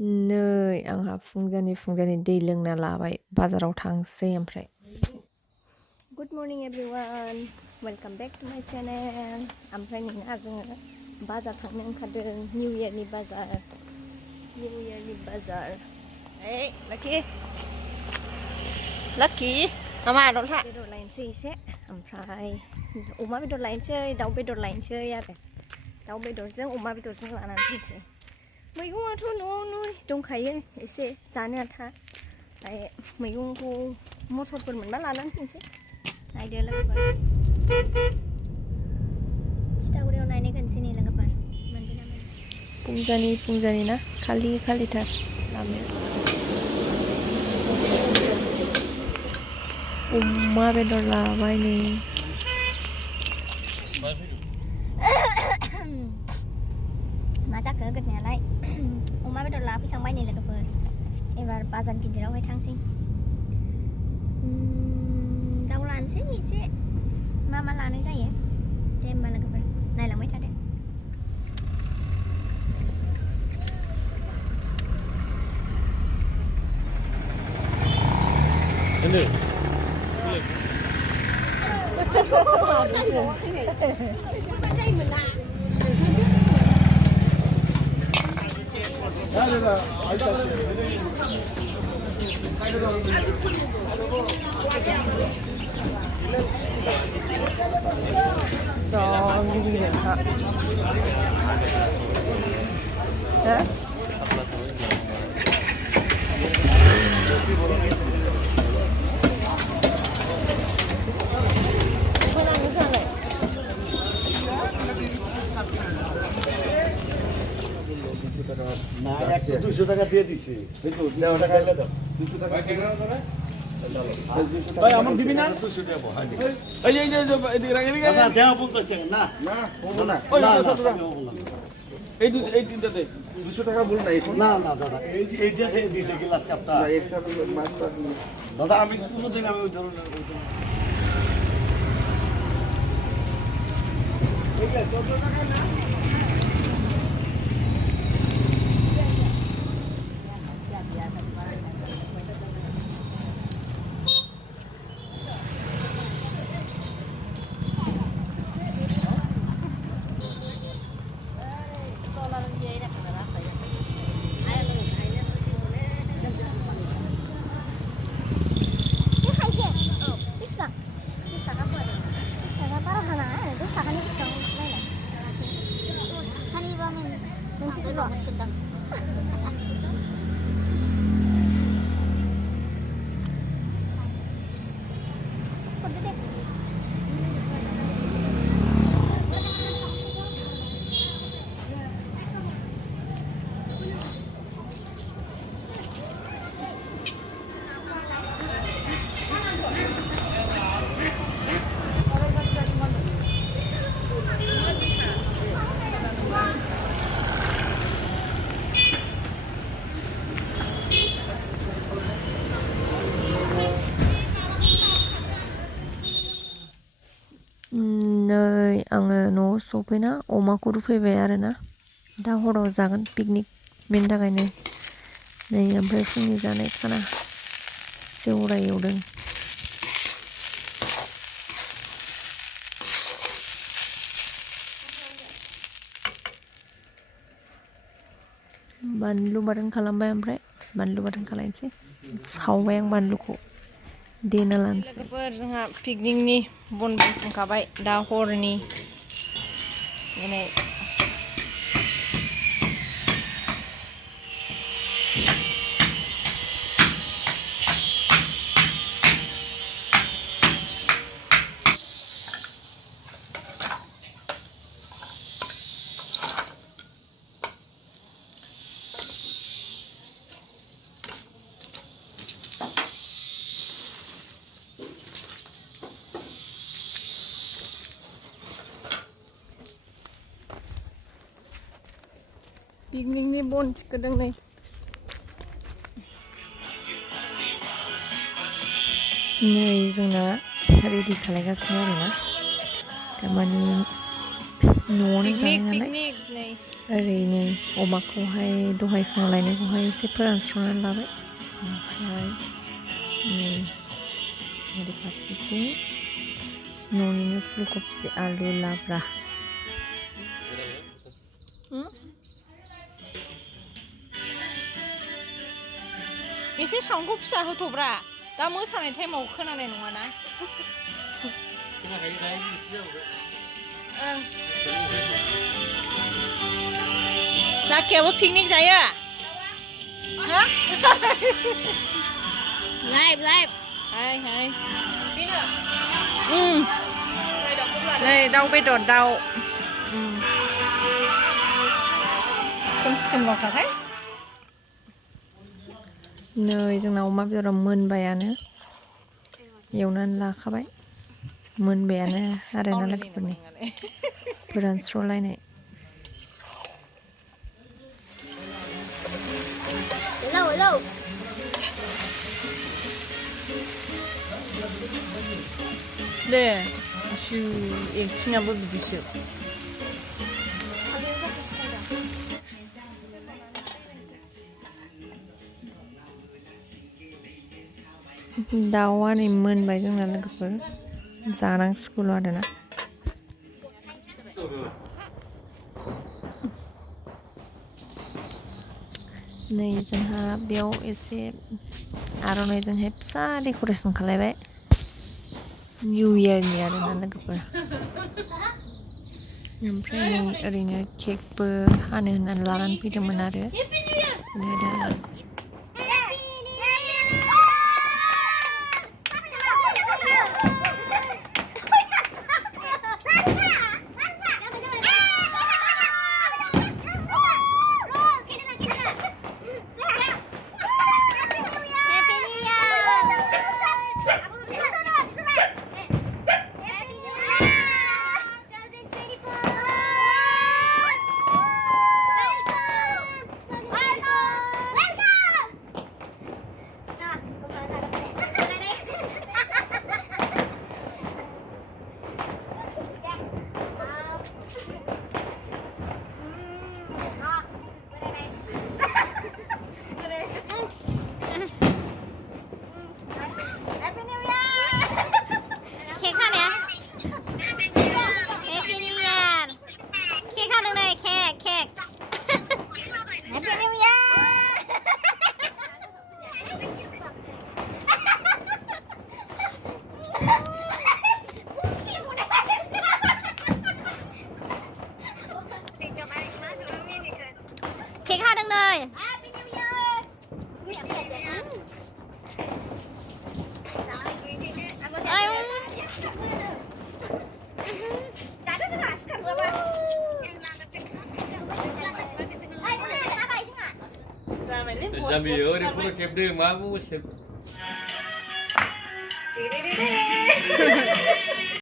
नै आंहा फुंजानि दै लोंना लाबाय बाजाराव थांसै ओमफ्राय good morning everyone welcome back to my channel ओमफ्राय नोंहा जोङो बाजार थांनो ओंखारदों निउ इयारनि बाजार ओइ लाकी मामा दलहा बेदर लायनोसै एसे ओमफ्राय अमा बेदर लायनोसै दाउ बेदर लायनोसै आरो दाउ बेदरजों अमा बेदरजों लानानै फैनोसै मैगङाथ' न'आवनो दंखायो एसे जानो आन्था ओमफ्राय मैगंखौ मटरफोर मोनबा लानानै फैनोसै नायदो लोगोफोर थिथागुरियाव नायनो खोनसै नै लोगोफोर मोनगोन ना मोना फुंजानि ना खालिथार लामाया अमा बेदर लाबाय नै मा जाखो गोदनायालाय अमा बेदर लाफैखांबाय नै लोगोफोर एबार बाजार गिदिरावहाय थांसै दाउ लानोसै एसे मा लानाय जायो दे होमबा लोगोफोर नायलांबाय थादो না 200 টাকা দিয়ে দিছি দাও টাকা খাইলে দাও 200 টাকা ভাই আমাকে দিবি না 200 টাকা এই এই এদিকে রাখি দাদা দেও 50 টাকা না না বলবো না এই তিনটাতে 200 টাকা বল না এখন না না দাদা এইটাতে দিছে গ্লাস কাপটা একটা মাছটা দাদা আমি কোনোদিন আমি ওই ধরনের ঠিক আছে 14 টাকা না नै आङो न'आव सफैना अमाखौ रुफैबाय आरोना दा हराव जागोन पिकनिक बेनि थाखायनो नै ओमफ्राय फुंनि जानाय खाना सेवराइ एवदों बानलु बाथोन खालामबाय ओमफ्राय बानलु बाथोन खालामनोसै सावबाय आं बानलुखौ देना लानोसै लोगोफोर जोंहा पिकनिकनि बन बुथुमखाबाय दा हरनि दिनै पिकनिकनि बन थिखोदों नै जोंना रेडि खालामगासिनो आरोना थारमाने न'आवनो जानाय नालाय ओरैनो अमाखौहाय दहाय फुङाव लायनायखौहाय एसे फोरानस्र'नानै लाबाय ओमफ्राय नै ओरै फारसेथिं न'निनो फुलकबि आलु लाब्रा एसे साउन्डखौ फिसा होथ'ब्रा दा मोसानाय टाइमाव खोनानाय नङाना जाखियाबो पिकनिक जायो लाइभ हाय नै दाउ बेदर दाउ खोमसि खोमलावथारहाय नै जोंना अमा बेदरा मोनबायानो एवनानै लाखाबाय मोनबायानो आरो ना लोगोफोरनि फोरानस्र'लायनाय hello दे इसु एक्टिंआबो बिदिसो दाउआ नै मोनबाय जोंना लोगोफोर जानांसिगौल' आरोना नै जोंहा बेयाव एसे आर'नाइजोंहाय फिसा डेक'रेसन खालायबाय निउ इयारनि आरोना लोगोफोर ओमफ्राय नै ओरैनो केकबो हानो होननानै लानानै फैदोंमोन आरो दा केक हादों नै Jambi ơi, pura kẹp đường mà bu